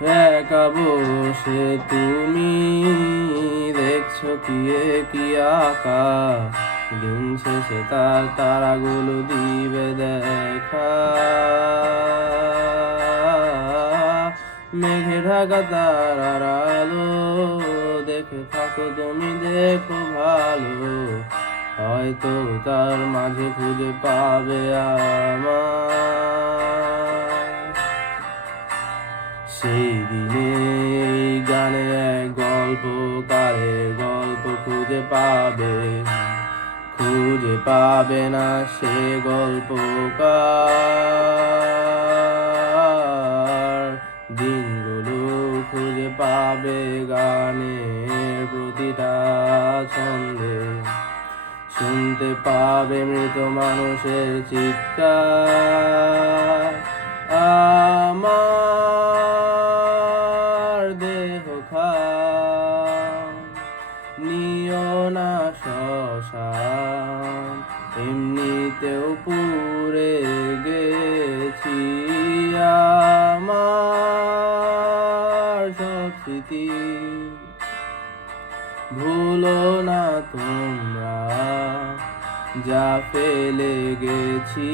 একা বসে তুমি দেখছো কি আঁকা, দিন শেষে তার তারাগুলো দিবে দেখা। মেঘে ঢাকা তারার আলো দেখে থাকো তুমি, দেখো ভালো, হয়তো তার মাঝে খুঁজে পাবে আমার। সেই দিনে এই গানে এক গল্পকারের গল্প খুঁজে পাবে না সে গল্পকার। দিনগুলো খুঁজে পাবে গানের প্রতিটা ছন্দে, শুনতে পাবে মৃত মানুষের চিৎকার। আমার দেহ খাম, নিও না শ্মশান, এমনিতেও পুড়ে গেছি। আমার সব স্মৃতি ভুলো না তোমরা, যা ফেলে গেছি।